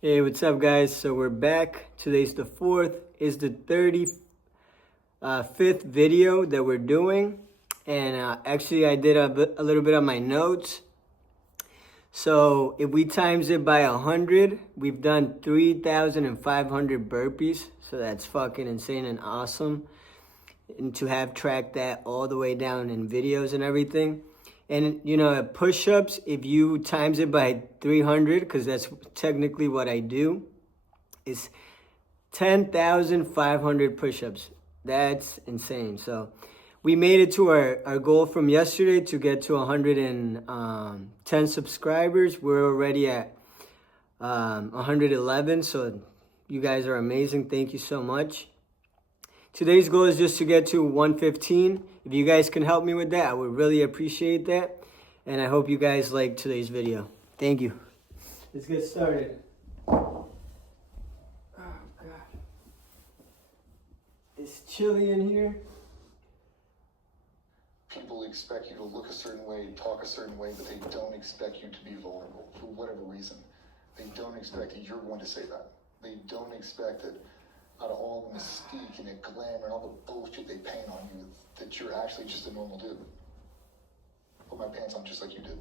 Hey, what's up, guys? So we're back. Today's the 4th. Is the 35th video that we're doing. And actually, I did a little bit of my notes. So if we times it by 100, we've done 3,500 burpees. So that's fucking insane and awesome. And to have tracked that all the way down in videos and everything. And, you know, push-ups, if you times it by 300, because that's technically what I do, is 10,500 push-ups. That's insane. So we made it to our goal from yesterday to get to 110 subscribers. We're already at 111, so you guys are amazing. Thank you so much. Today's goal is just to get to 115. If you guys can help me with that, I would really appreciate that. And I hope you guys like today's video. Thank you. Let's get started. Oh, God. It's chilly in here. People expect you to look a certain way, talk a certain way, but they don't expect you to be vulnerable for whatever reason. They don't expect that you're going to say that. They don't expect that out of all the mystique and the glamour and all the bullshit they paint on you, that you're actually just a normal dude. Put my pants on just like you did.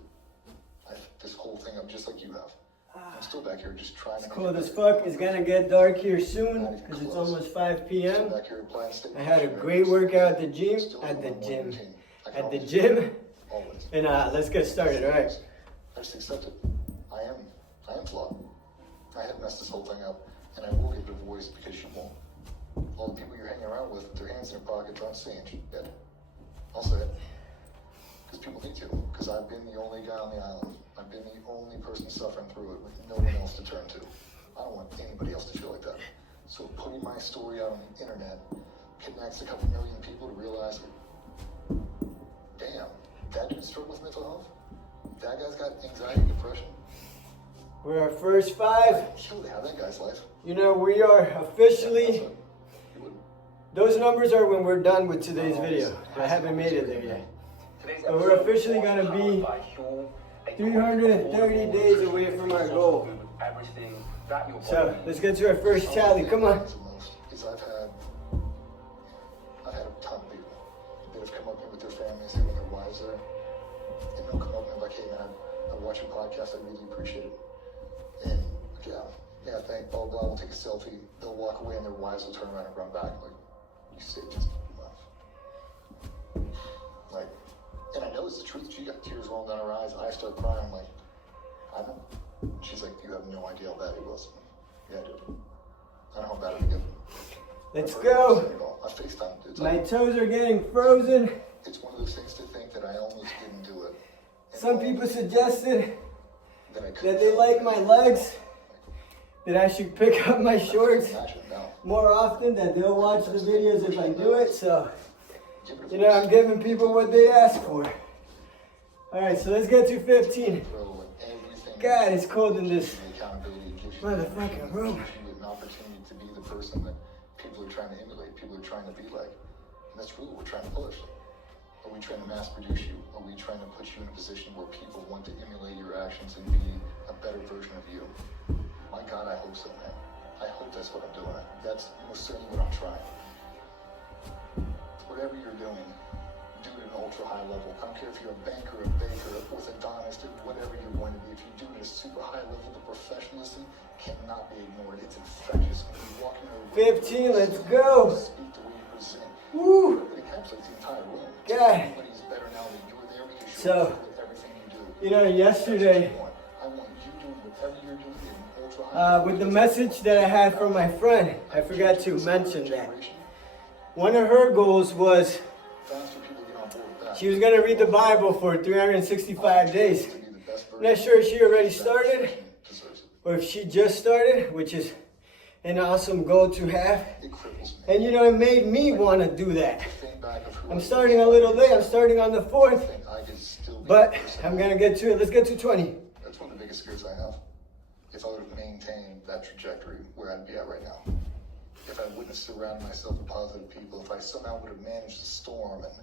This whole thing up just like you have. I'm still back here just trying to. It's cold as fuck. It's gonna get dark here soon because it's almost 5 p.m. I had a great workout at the gym. And let's get started. All right. I just accept it. I am flawed. I have messed this whole thing up. And I will give it a voice because you won't. All the people you're hanging around with their hands in their pockets aren't saying shit. I'll say it. Because people need to. Because I've been the only guy on the island. I've been the only person suffering through it with no one else to turn to. I don't want anybody else to feel like that. So putting my story out on the internet connects a couple million people to realize, damn, that dude struggled with mental health? That guy's got anxiety and depression? We're our first 5. Kill to have that guy's life. You know, we are officially, those numbers are when we're done with today's video. I haven't made it there yet. But we're officially going to be 330 days away from our goal. So let's get to our first tally. Come on. Is I've had a ton of people that have come up to me with their families, when their wives there, and they'll come up and be like, hey man, I watch your podcast, I really appreciate it. And yeah, thank blah blah. We'll take a selfie. They'll walk away, and their wives will turn around and run back. Like, you saved his life. Like, and I know it's the truth. She got tears rolling down her eyes. I start crying. I'm like, I know. She's like, you have no idea how bad it was. Yeah, I do. I know how bad it was. Let's go. I FaceTimed. My toes are getting frozen. It's one of those things to think that I almost didn't do it. Some people suggested that they like my legs, that I should pick up my shorts more often, that they'll watch the videos if I do it. So, you know, I'm giving people what they ask for. All right, so let's get to 15. God, it's cold in this motherfucking room. An opportunity to be the person that people are trying to emulate, people are trying to be like. And that's really what we're trying to push. Are we trying to mass produce you? Are we trying to put you in a position where people want to emulate your actions and be a better version of you? My God, I hope so, man. I hope that's what I'm doing. That's most certainly what I'm trying. Whatever you're doing, do it at an ultra high level. I don't care if you're a banker, a baker, a orthodontist, whatever you're going to be. If you do it at a super high level, the professionalism cannot be ignored. It's infectious. When you walk in a room, 15, let's go. speak the way you present. Woo. It encapsulates the entire room. God. Everybody's better now that you're there because you're So, with everything you do. you know, yesterday, I want you doing whatever you're doing in ultra high with the message that I had from my friend, I forgot to mention that. One of her goals was faster people get on board with that. she was going to read the Bible for 365 days. To be the best I'm version not sure if she already started deserves it. or if she just started, which is an awesome goal to have. It cripples me. And you know, it made me want to do that. Think back of who I'm starting a little late. I'm starting on the 4th, I think I could still be but the person I'm going to get to it. Let's get to 20. That's one of the biggest fears I have. If I would have maintained that trajectory where I'd be at right now. If I wouldn't have surrounded myself with positive people, if I somehow would have managed the storm and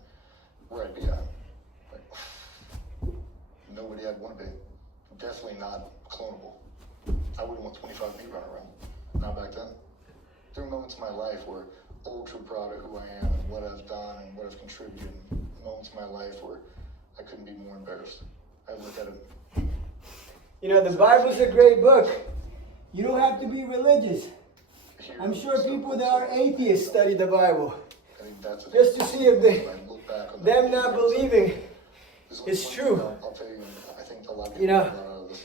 where I'd be at. Like, nobody I'd want to be. Definitely not clonable. I wouldn't want 25 me running around. Not back then. There were moments in my life where ultra proud of who I am and what I've done and what I've contributed. Moments in my life where I couldn't be more embarrassed. I look at it. You know, the Bible's a great book. You don't have to be religious. I'm sure people that are atheists study the Bible. I think that's Just to see if them not believing is true. I'll tell you, I think a lot of people You know, got out of this.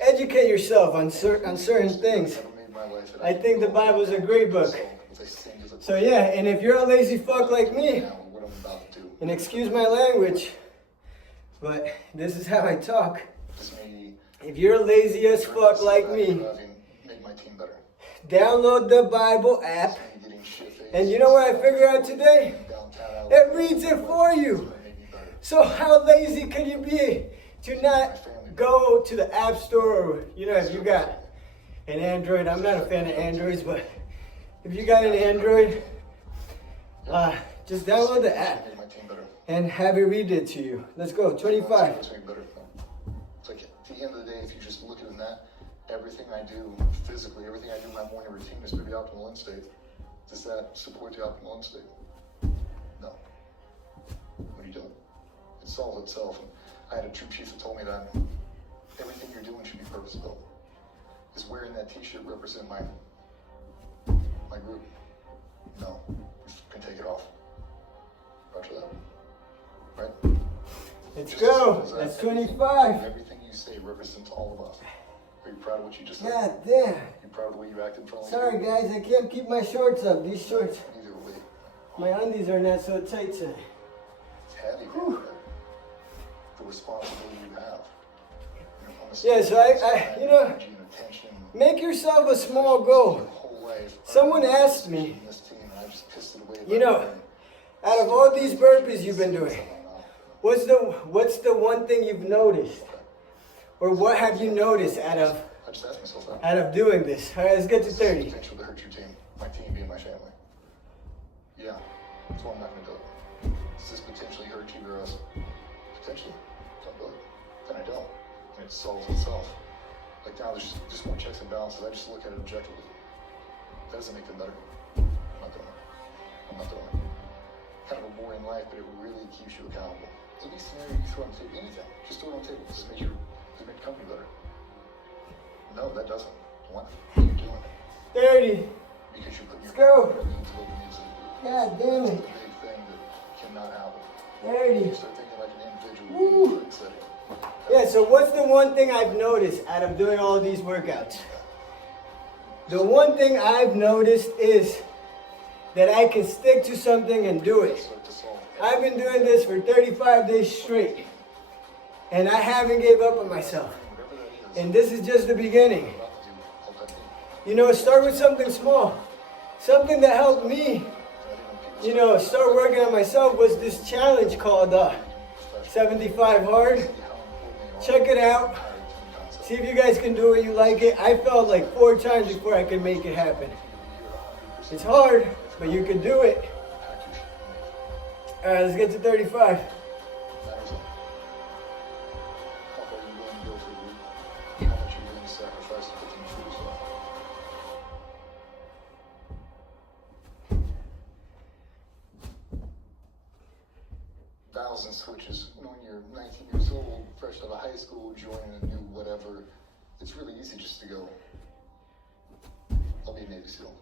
educate yourself on certain things. I think the Bible's a great book. So yeah, and if you're a lazy fuck like me, and excuse my language, but this is how I talk. If you're a lazy as fuck like me, download the Bible app, and you know what I figured out today? It reads it for you. So how lazy can you be to not go to the App Store, or, you know, if you got an Android. I'm not a fan of Androids, but if you got an Android, just download the app and have it read it to you. Let's go, 25. It's like at the end of the day, if you just look at that, everything I do physically, everything I do in my morning routine is for the optimal end state. Does that support the optimal end state? No. What are you doing? It solves itself. And I had a troop chief that told me that everything you're doing should be purpose-built. Is wearing that t-shirt represent my group? No. You can take it off. Roger that. Right? Let's go. That's 25. Everything you say represents all of us. Are you proud of what you just said? God damn. You proud of the way you acted in front of me? Sorry guys, I can't keep my shorts up. These shorts, Neither way. my undies are not so tight today. It's heavy, man. The responsibility you have. Yeah, so I you know, make yourself a small goal. Someone asked me, you know, out of all these burpees you've been doing, what's the one thing you've noticed? Or what have you noticed out of doing this? All right, let's get to 30. Potential to hurt your team, my team being my family. Yeah, that's why I'm not going to do it. Does this potentially hurt you or us? Potentially. Don't do it. Then I don't. And it solves itself. Like now there's just more checks and balances. I just look at it objectively. That doesn't make them better. I'm not doing it. I'm not doing it. Kind of a boring life, but it really keeps you accountable. Any scenario you throw on the table, anything, just throw it on the table. Does it make your company better? No, that doesn't. Why? You're doing it. 30. Because you put your Let's go. needs over needs of the group. God damn it. It's a big thing that cannot happen. 30. You start thinking like an individual. Woo. Yeah, so what's the one thing I've noticed out of doing all these workouts? The one thing I've noticed is that I can stick to something and do it. I've been doing this for 35 days straight, and I haven't gave up on myself. And this is just the beginning. You know, start with something small. Something that helped me, you know, start working on myself was this challenge called 75 Hard. Check it out. See if you guys can do it, you like it. I felt like 4 times before I could make it happen. It's hard, but you can do it. All right, let's get to 35. Thousand switches. When you're 19 years old, fresh out of high school, joining a new whatever, it's really easy just to go, I'll be a Navy SEAL.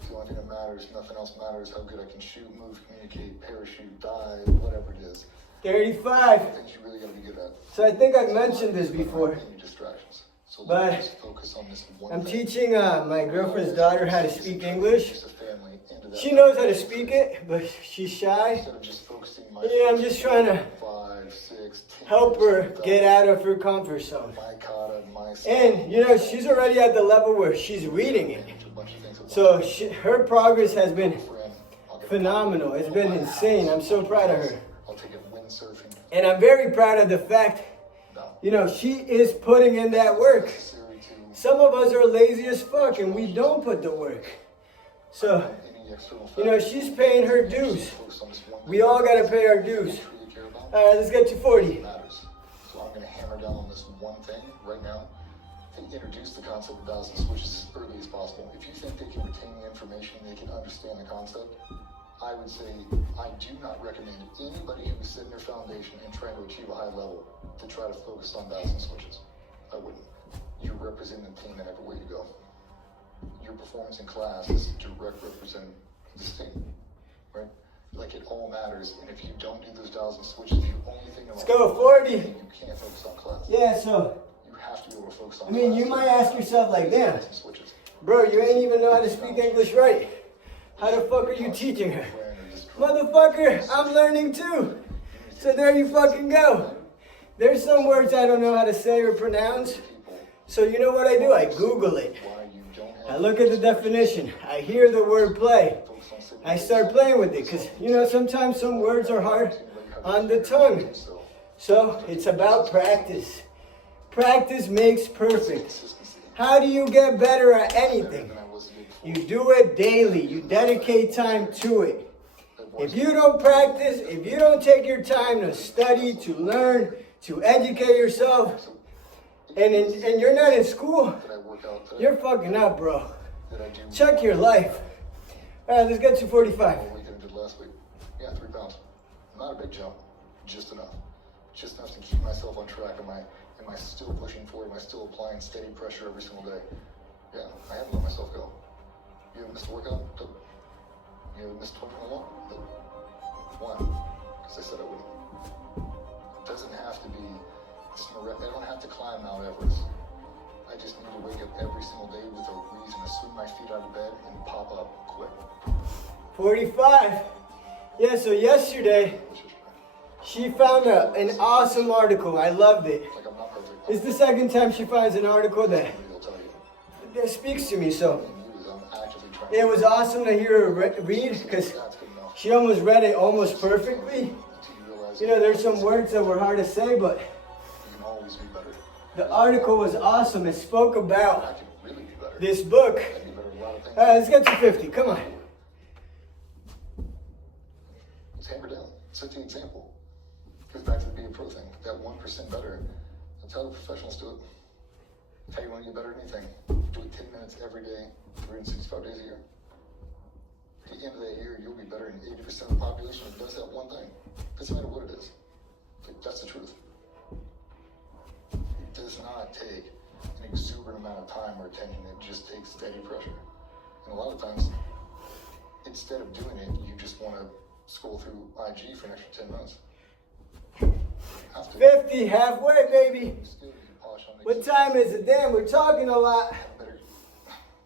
It's the only thing that matters. Nothing else matters. How good I can shoot, move, communicate, parachute, dive, whatever it is. 35. Things you really got to be good at. So I think I've mentioned this before, Distractions. So but just focus on this one I'm thing. teaching my girlfriend's daughter how to speak English. Just a family into that. She knows how to speak it, but she's shy. Instead of just focusing my Yeah, I'm just trying to 5, 6, 10 help her years get out of her comfort zone. my kata, my And, you know, she's already at the level where she's reading it. a bunch of things at So once. her progress has been Friend, I'll get phenomenal. It's been insane. I'm so proud of her. I'll take it windsurfing. And I'm very proud of the fact, No. you know, she is putting in that work. Necessary to Some of us are lazy as fuck and we don't put the work. So, any external you know, she's paying her dues. focus on this one We all gotta pay our dues. thing you truly care about. All right, let's get to 40. Matters. So I'm going to hammer down on this one thing right now. introduce the concept of dials and switches as early as possible. If you think they can retain the information, they can understand the concept, I would say I do not recommend anybody who is setting their foundation and trying to achieve a high level to try to focus on dials and switches. I wouldn't. You're representing the team in every way you go. Your performance in class is a direct representative of this team, right? Like it all matters, and if you don't do those dials and switches, the only thing Let's go 40. you can't focus on class. Yeah, so, You have to be able to focus on I mean, class. you might ask yourself like, damn, Dials and switches. bro, you ain't even know how to speak English right. How the fuck are you teaching her? Motherfucker, I'm learning too. So there you fucking go. There's some words I don't know how to say or pronounce. So you know what I do? I Google it. I look at the definition. I hear the word play. I start playing with it because, you know, sometimes some words are hard on the tongue. So it's about practice. Practice makes perfect. How do you get better at anything? You do it daily. You dedicate time to it. If you don't practice, if you don't take your time to study, to learn, to educate yourself, and you're not in school, you're fucking up, bro. Check your life. All right, let's get to 45. What weekend I did last week. Yeah, 3 pounds. Not a big jump, just enough. Just enough to keep myself on track. Am I still pushing forward? Am I still applying steady pressure every single day? Yeah, I haven't let myself go. You haven't missed a workout? Nope. You haven't missed 20 minute walk? Nope. Why? Because I said I wouldn't. It doesn't have to be, I don't have to climb Mount Everest. I just need to wake up every single day with a reason to swing my feet out of bed and pop up quick. 45. Yeah, so yesterday, she found an awesome article. I loved it. Like I'm not perfect. It's the second time she finds an article that I'll tell you. speaks to me, so I'm actively trying it was awesome to hear her read because she almost read it almost perfectly. You know, there's some words that were hard to say, but you can always be better. the article was awesome. It spoke I about can really be better. this book. I can be better at a lot of things. All right, let's get to 50. Come on. Let's hammer down. Set the example. Goes back to the Be a Pro thing. That 1% better. That's how the professionals do it. That's how you want to get better at anything. Do it 10 minutes every day, 365 days a year. At the end of that year, you'll be better than 80% of the population who does that one thing. Doesn't matter what it is. Like, that's the truth. It does not take an exuberant amount of time or attention. It just takes steady pressure. And a lot of times, instead of doing it, you just want to scroll through IG for an extra 10 minutes. Have to. 50, halfway, baby. Still, you polish on the What time is it? Damn, we're talking a lot,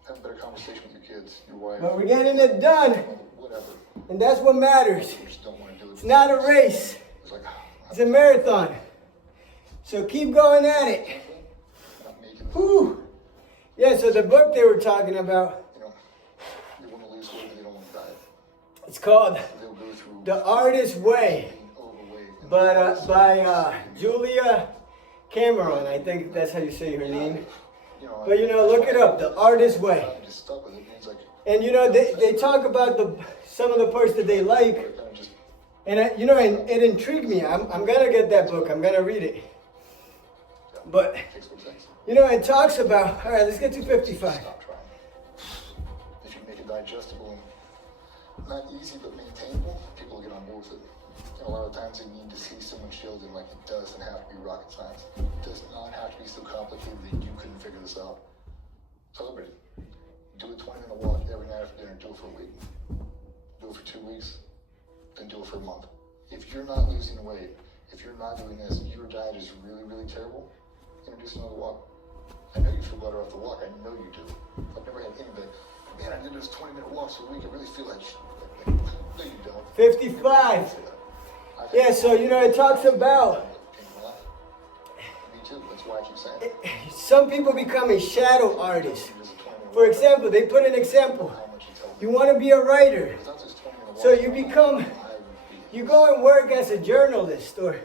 have a better conversation with your kids, your wife, but we're getting it done. whatever. And that's what matters. You just don't want to do it. It's not a race. It's like, It's a marathon. So keep going at it. not making this. Whew. Yeah, so the book they were talking about, You know, they want to lose weight, but they don't want to diet. it's called They'll go through The Artist's Way, being overweight. And by Julia Cameron. I think that's how you say her name. you know, But you know, look it up, The Artist's Way. I just stuck with it. It's like, And you know, they talk about some of the parts that they like. kind of just, And it intrigued me. I'm gonna get that book. I'm gonna read it. But takes what it takes. you know, it talks about. All right, let's get to 55. Stop trying. If you make it digestible and not easy but maintainable, people will get on board with it. And a lot of times they need to see someone show them like it doesn't have to be rocket science. It does not have to be so complicated that you couldn't figure this out. Tell everybody, do a 20-minute walk every night after dinner. Do it for a week. Do it for 2 weeks. Then do it for a month. If you're not losing weight, if you're not doing this, your diet is really, really terrible, introduce another walk. I know you feel better off the walk. I know you do. I've never had anybody, man, I did those 20-minute walks a week. I really feel like shit. Like, no, you don't. 55. Yeah, so you know, it talks about Me too. That's why I keep saying it. some people becoming shadow artists. For example, they put an example. You want to be a writer, so you become, you go and work as a journalist or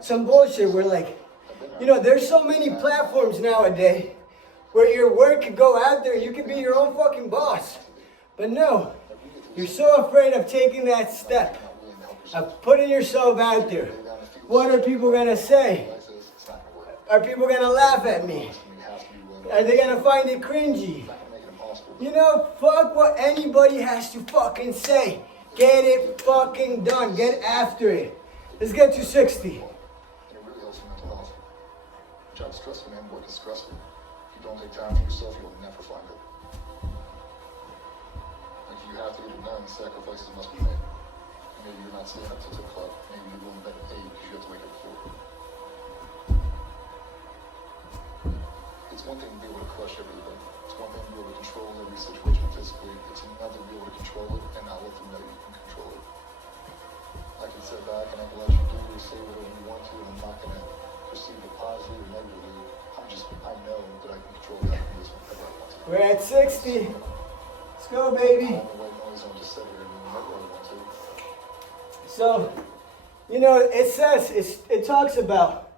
some bullshit where like, you know, there's so many platforms nowadays where your work could go out there, you can be your own fucking boss. But no, you're so afraid of taking that step, of putting yourself out there. What are people gonna say? Are people gonna laugh at me? Are they gonna find it cringy? It's not gonna make it impossible. You know, fuck what anybody has to fucking say. Get it fucking done. Get after it. Let's get to 60. And it really helps your mental health. Your job's stressful, man. Work is stressful. If you don't take time for yourself, you'll never find it. Like, you have to get it done. Sacrifices must be made. Maybe you're not staying up till 2 o'clock. Maybe you're going to bed at 8 because you have to wake up at 4. It's one thing to be able to crush everything. It's one thing to be able to control every situation physically. It's another to be able to control it and not let them know you can control it. I can sit back and I can let you do or say whatever you want to, and I'm not going to perceive it positively or negatively. I know that I can control the outcomes whenever I want to. We're at 60. Let's go, baby. All the white noise, I'll just sit here and whenever I want to. So, you know, it says, it talks about,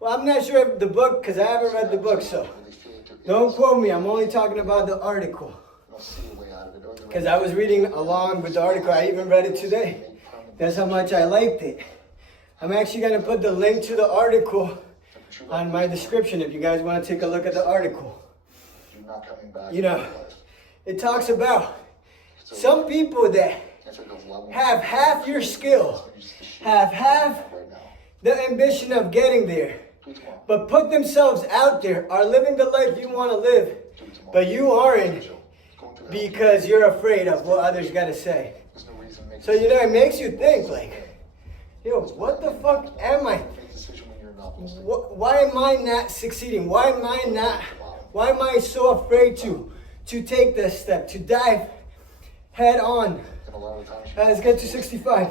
well, I'm not sure of the book because I haven't read the book, so don't quote me. I'm only talking about the article. Because I was reading along with the article. I even read it today. That's how much I liked it. I'm actually going to put the link to the article on my description if you guys want to take a look at the article. You know, it talks about some people that have half your skill, have half the ambition of getting there, but put themselves out there, are living the life you want to live, but you aren't because you're afraid of what others got to say. So, you know, it makes you think, like, yo, what the fuck am I? Why am I not succeeding? Why am I so afraid to take this step, to dive head on? Let's get to 65.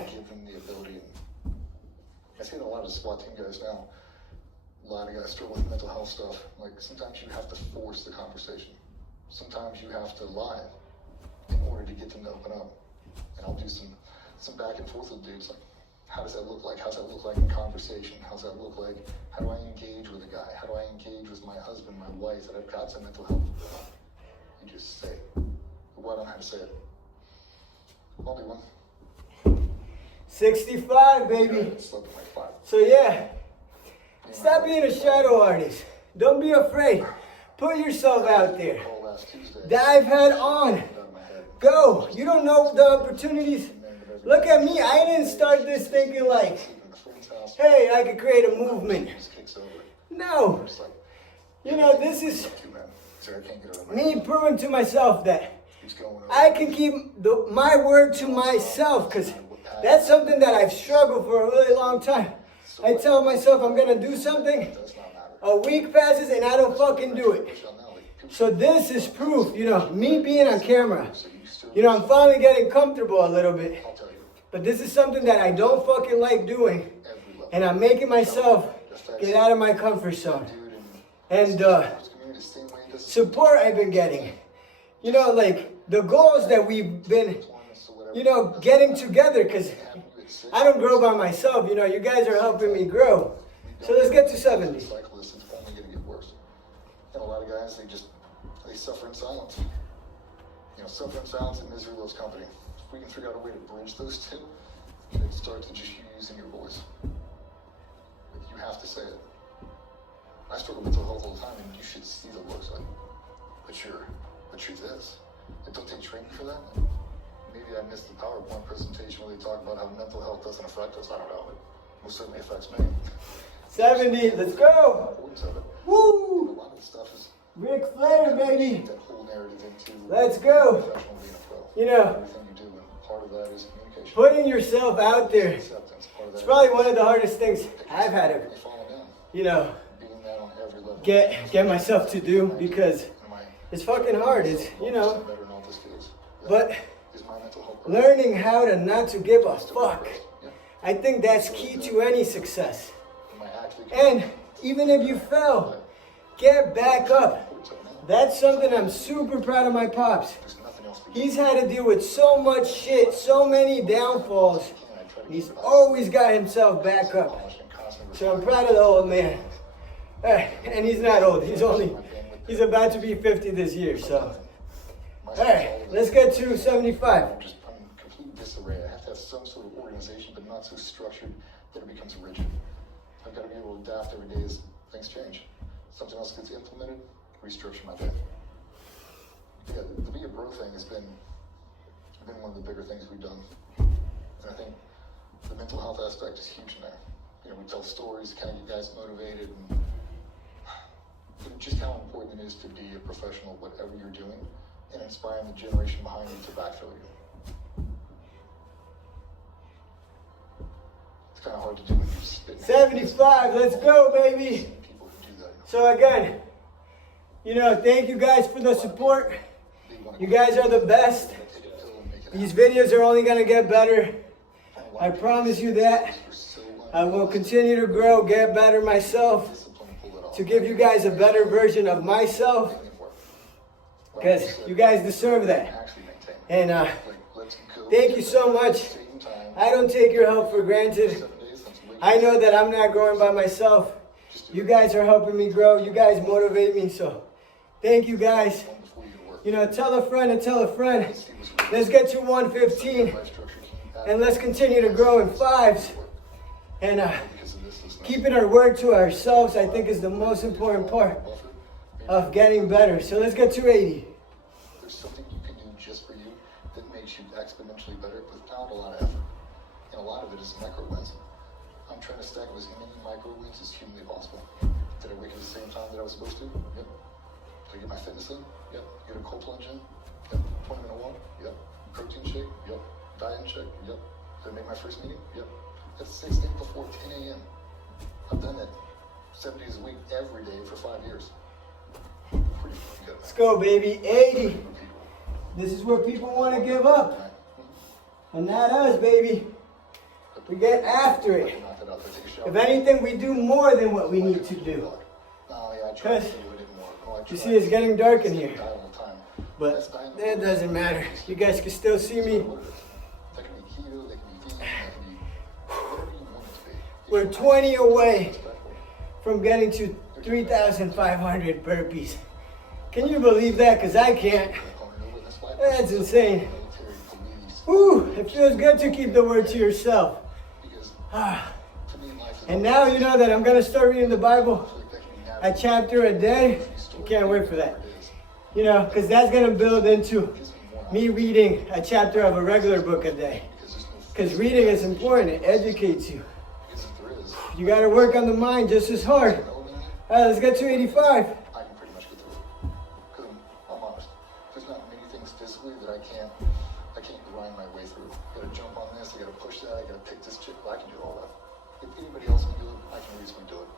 I see it a lot of SWAT team guys now. A lot of guys struggle with mental health stuff. Like, sometimes you have to force the conversation. Sometimes you have to lie in order to get them to open up. And I'll do some back and forth with dudes. Like, how does that look like? How's that look like in conversation? How's that look like? How do I engage with a guy? How do I engage with my husband, my wife that I've got some mental health? You just say it. Well, I don't know how to say it. I'll do one. 65, baby. So yeah, stop being a shadow artist. Don't be afraid. Put yourself out there. Dive head on. Go. You don't know the opportunities. Look at me. I didn't start this thinking like, hey, I could create a movement. No. You know, this is me proving to myself that I can keep my word to myself, because that's something that I've struggled for a really long time. I tell myself I'm going to do something, a week passes and I don't fucking do it. So this is proof, you know, me being on camera. You know, I'm finally getting comfortable a little bit. But this is something that I don't fucking like doing. And I'm making myself get out of my comfort zone. And support I've been getting. You know, like the goals that we've been, you know, getting together. Because I don't grow by myself. You know, you guys are helping me grow. So let's get to 70. It's only going to get worse. And a lot of guys, they suffer in silence. You know, suffer in silence and misery loves company. If we can figure out a way to bridge those two, and it starts to just using your voice. Like, you have to say it. I struggle with mental health all the time, and you should see the looks like, but you're this. It don't take training for that. Maybe I missed the PowerPoint presentation where they talk about how mental health doesn't affect us. I don't know. It most certainly affects me. 70, let's go. Woo! A lot of the stuff is Ric Flair, baby. that whole narrative into Let's go. professional being a pro. You know, Everything you do, and part of that is communication. putting yourself out there. Acceptance. Part of that It's probably one of the hardest things I've had to, is falling down. you know, Being that on every level. get myself to do, because it's fucking hard. It's, you know, Better in all this fields. but Is my mental health learning how to not to give a fuck, I think that's key to any success. Am I actually And even if you fail, get back up. That's something I'm super proud of my pops. There's nothing else to He's had to deal with so much shit, so many downfalls. He's always got himself back up. So I'm proud of the old man. And he's not old. He's about to be 50 this year. So, all right, let's get to 75. I'm in complete disarray. I have to have some sort of organization, but not so structured that it becomes rigid. I've got to be able to adapt every day as things change. Something else gets implemented, restructure my day. Yeah, the Be a Bro thing has been one of the bigger things we've done. And I think the mental health aspect is huge in there. You know, we tell stories to kind of get guys motivated and just how important it is to be a professional, whatever you're doing, and inspiring the generation behind you to backfill you. It's kind of hard to do when you're spitting. 75, let's go, baby. People who do that. So again, you know, thank you guys for the support. You guys are the best. These videos are only gonna get better. I promise you that. I will continue to grow, get better myself, to give you guys a better version of myself, because you guys deserve that. And thank you so much. I don't take your help for granted. I know that I'm not growing by myself. You guys are helping me grow. You guys motivate me. So thank you guys. You know, tell a friend and tell a friend. Let's get to 115. And let's continue to grow in fives. And keeping our word to ourselves, I think, is the most important part of getting better. So let's get to 80. There's something you can do just for you that makes you exponentially better without a lot of effort. And a lot of it is micro wins. I'm trying to stack up as many micro wins as humanly possible. Did I wake up at the same time that I was supposed to? Yep. Did I get my fitness in? Yep. Get a cold plunge in? Yep. 20-minute walk? Yep. Protein shake? Yep. Diet check? Yep. Did I make my first meeting? Yep. That's 6 days before 10 a.m. I've done that 7 days a week, every day for 5 years. Pretty good. Let's go, baby. 80. This is where people want to give up. And not us, baby. We get after it. If anything, we do more than what we need to do. Because, you see, it's getting dark in here. But that doesn't matter. You guys can still see me. We're 20 away from getting to 3,500 burpees. Can you believe that? Because I can't. That's insane. Whew, it feels good to keep the word to yourself. And now you know that I'm going to start reading the Bible a chapter a day. I can't wait for that. You know, because that's going to build into me reading a chapter of a regular book a day. Because reading is important. It educates you. You got to work on the mind just as hard. All right, let's get to 85. I can pretty much get through it. Because I'm honest. There's not many things physically that I can't grind my way through. I got to jump on this. I got to push that. I got to pick this chip. I can do all that. If anybody else can do it, I can reasonably do it.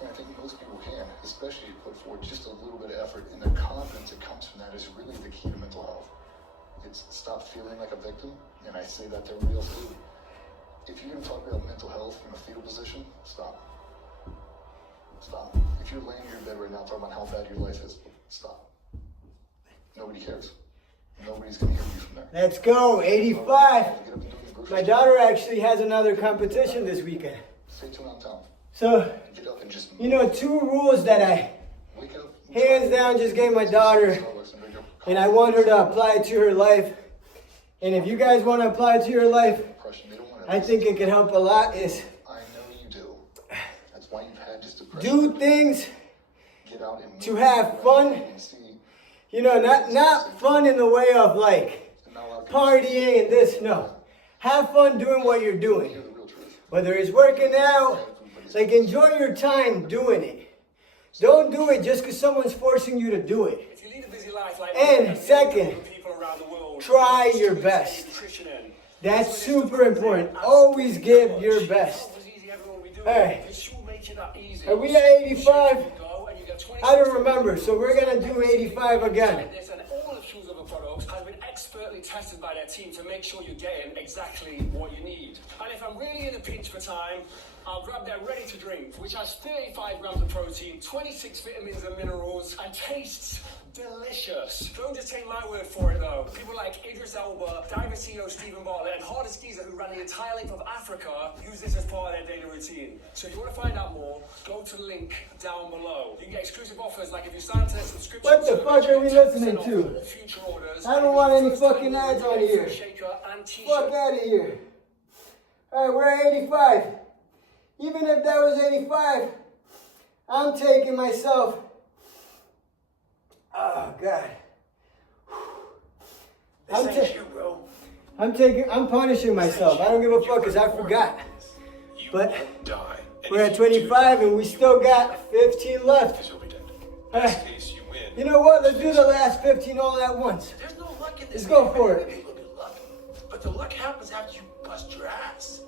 And I think most people can, especially if you put forward just a little bit of effort. And the confidence that comes from that is really the key to mental health. It's stop feeling like a victim. And I say that to everybody else too. If you're going to talk about mental health from a fetal position, stop. Stop. If you're laying in your bed right now talking about how bad your life is, stop. Nobody cares. Nobody's going to hear you from there. Let's go, 85. My daughter actually has another competition this weekend. Stay tuned on time. So, you know, 2 rules that I hands down just gave my daughter, and I want her to apply it to her life. And if you guys want to apply it to your life, I think it can help a lot. Is I know you do. That's why you've had just do things to have fun. You know, not fun in the way of like partying and this. No, have fun doing what you're doing. Whether it's working out, like enjoy your time doing it. Don't do it just because someone's forcing you to do it. If you lead a busy life like and second, try your best. That's super important. Always give your best. Alright. Are we at 85? I don't remember, so we're going to do 85 again. All the shoes of the products have been expertly tested by their team to make sure you're getting exactly what you need. And if I'm really in a pinch for time, I'll grab their ready to drink, which has 35 grams of protein, 26 vitamins and minerals, and tastes delicious. Don't just take my word for it though. People like Idris Elba, diver CEO Stephen Bartlett, and hardest geezer who ran the entire length of Africa use this as part of their daily routine. So if you want to find out more, go to the link down below. You can get exclusive offers like if you sign up to their subscription. What the fuck are we listening to? I don't want any fucking ads on here. Fuck out of here. Alright, we're at 85. Even if that was 85, I'm taking myself Oh, God. This ain't you, bro. I'm punishing myself. I don't give a fuck because I forgot. You But won't die. And we're if at you do 25 and we still got 15 left. because you'll be dead. All Best right. case, you win. You know what? Let's do the last 15 all at once. There's no luck in Let's this. go game. for Many it. People get lucky, but the luck happens after you bust your ass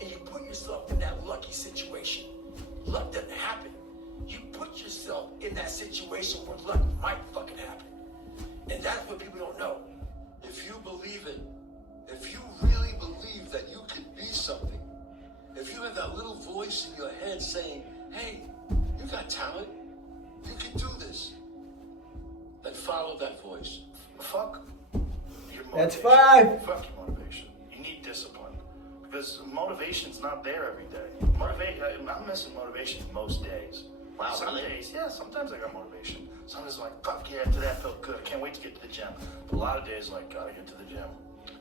and you put yourself in that lucky situation. Luck doesn't happen. You put yourself in that situation where luck might fucking happen, and that's what people don't know. If you believe it, if you really believe that you can be something, if you have that little voice in your head saying, hey, you got talent, you can do this, then follow that voice. Fuck your motivation. That's 5. Fuck your motivation. You need discipline. Because motivation's not there every day. I'm missing motivation most days. Wow, Some really? days, yeah, sometimes I got motivation. Sometimes I'm like, fuck yeah, today I felt good. I can't wait to get to the gym. But a lot of days, like, gotta get to the gym.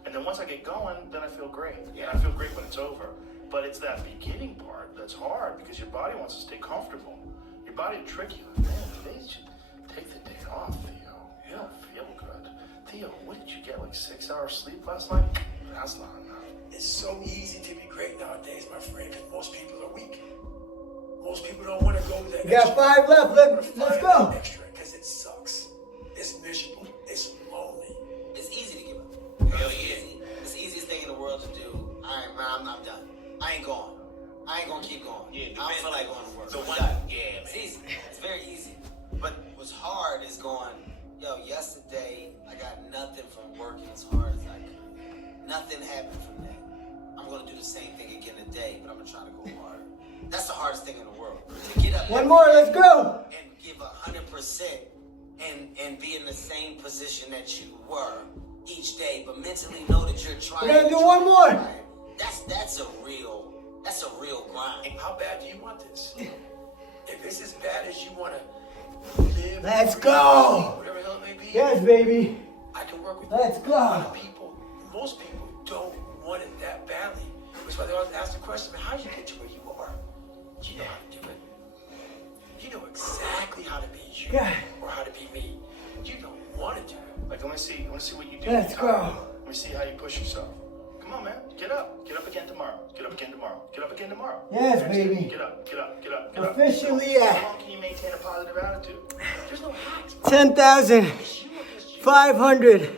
And then once I get going, then I feel great. Yeah, I feel great when it's over. But it's that beginning part that's hard because your body wants to stay comfortable. Your body will trick you. Man, today you should take the day off, Theo. You don't feel good. Theo, what did you get, like 6 hours sleep last night? That's not enough. It's so easy to be great nowadays, my friend, because most people are weak. Most people don't want to go that We got 5 left. Let's go. extra because it sucks. It's miserable. It's lonely. It's easy to give up. Hell yeah. It's the easiest thing in the world to do. All right, man, I'm not done. I ain't going. I ain't gonna keep going. Yeah, I don't feel like going to work. the I'm one- done. yeah, It's man. easy. It's very easy. But what's hard is going, yo, yesterday I got nothing from working as hard as I could. Nothing happened from that. I'm gonna do the same thing again today, but I'm gonna try to go harder. That's the hardest thing in the world. To get up One more. Let's go. and give 100% and be in the same position that you were each day, but mentally know that you're trying. We gotta do one more. That's a real grind. And how bad do you want this? If it's as bad as you want to live, Let's go. whatever the hell it may be, Yes, baby. I can work with Let's you. A lot go. of people, most people don't want it that badly. Which is why they always ask the question, man, how did you get to where you are? You know how to do it. You know exactly how to be you God. or how to be me. You don't want to do it. Like, I want to see what you do. Let's with time. go. Let me see how you push yourself. Come on, man. Get up. Get up again tomorrow. Get up again tomorrow. Get up again tomorrow. Yes, That's it. baby. Get up. Get up. Get up. Get up. Officially How at long can you maintain a positive attitude? There's no hack. 10,500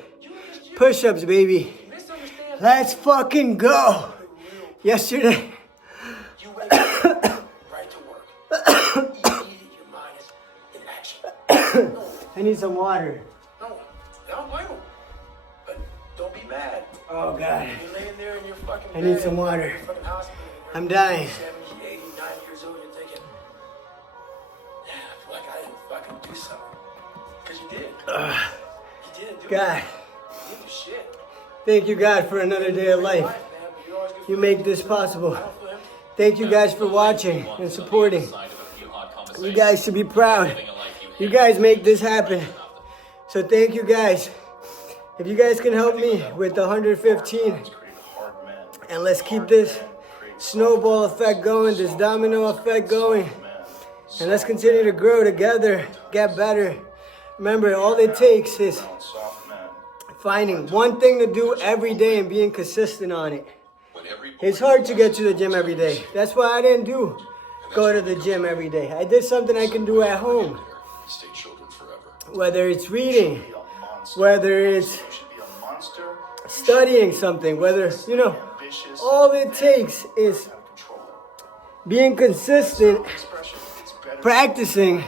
push-ups, baby. Misunderstand Let's fucking go. Yesterday, you wake up, right to work. Immediately your mind is in action. No, I need some water. no, I don't blame them. But don't be mad. Oh, God. You're laying there in your fucking I need bed, some water. in your fucking hospital, and I'm you're dying. 70, 80, 90 years old, you're thinking, yeah, I feel like I didn't fucking do something. Because you did. You did do God, it. You did the shit. thank you, God, for another day of life. Life, man, but you're always good You for make me. this possible. I don't feel empty. Thank you guys for watching and supporting. You guys should be proud. You guys make this happen. So thank you guys. If you guys can help me with the 115, Create hard men. and let's keep this snowball effect going, this domino effect going, and let's continue to grow together, get better. Remember, all it takes is Soft men. finding one thing to do every day and being consistent on it. It's hard to get to the gym every day. That's why I didn't go to the gym every day. I did something I can do at home. Stay children forever. Whether it's reading, Be a monster. whether it's You should be a monster. studying something, whether, Ambitious. all it takes is Out of control. being consistent, Expression. It's better. practicing,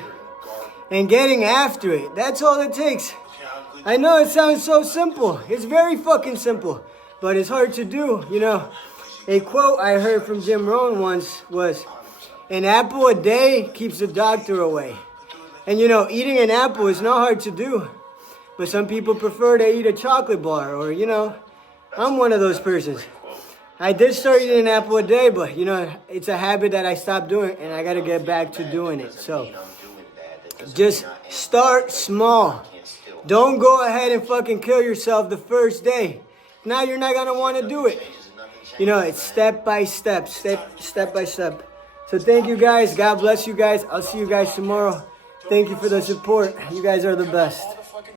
and getting after it. That's all it takes. I know it sounds so simple. It's very fucking simple, but it's hard to do, A quote I heard from Jim Rohn once was, an apple a day keeps the doctor away. And eating an apple is not hard to do, but some people prefer to eat a chocolate bar or, I'm one of those persons. I did start eating an apple a day, but it's a habit that I stopped doing and I got to get back to doing it. So just start small. Don't go ahead and fucking kill yourself the first day. Now you're not going to want to do it. It's step by step, step by step. So thank you guys. God bless you guys. I'll see you guys tomorrow. Thank you for the support. You guys are the best.